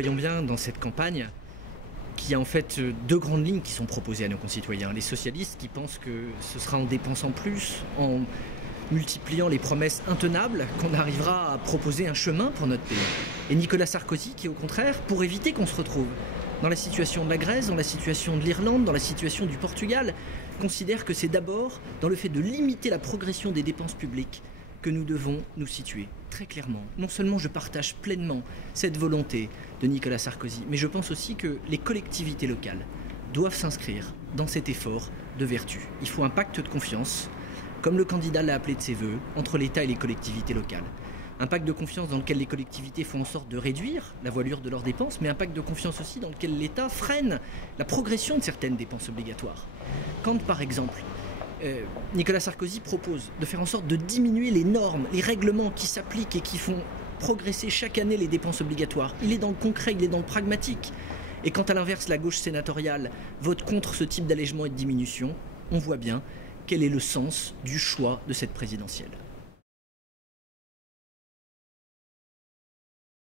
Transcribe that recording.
voyons bien dans cette campagne qu'il y a en fait deux grandes lignes qui sont proposées à nos concitoyens. Les socialistes qui pensent que ce sera en dépensant plus, en multipliant les promesses intenables, qu'on arrivera à proposer un chemin pour notre pays. Et Nicolas Sarkozy qui, au contraire, pour éviter qu'on se retrouve dans la situation de la Grèce, dans la situation de l'Irlande, dans la situation du Portugal, considère que c'est d'abord dans le fait de limiter la progression des dépenses publiques que nous devons nous situer. Très clairement, non seulement je partage pleinement cette volonté de Nicolas Sarkozy, mais je pense aussi que les collectivités locales doivent s'inscrire dans cet effort de vertu. Il faut un pacte de confiance, comme le candidat l'a appelé de ses voeux, entre l'État et les collectivités locales. Un pacte de confiance dans lequel les collectivités font en sorte de réduire la voilure de leurs dépenses, mais un pacte de confiance aussi dans lequel l'État freine la progression de certaines dépenses obligatoires. Quand, par exemple, Nicolas Sarkozy propose de faire en sorte de diminuer les normes, les règlements qui s'appliquent et qui font progresser chaque année les dépenses obligatoires. Il est dans le concret, il est dans le pragmatique. Et quand à l'inverse, la gauche sénatoriale vote contre ce type d'allègement et de diminution, on voit bien quel est le sens du choix de cette présidentielle.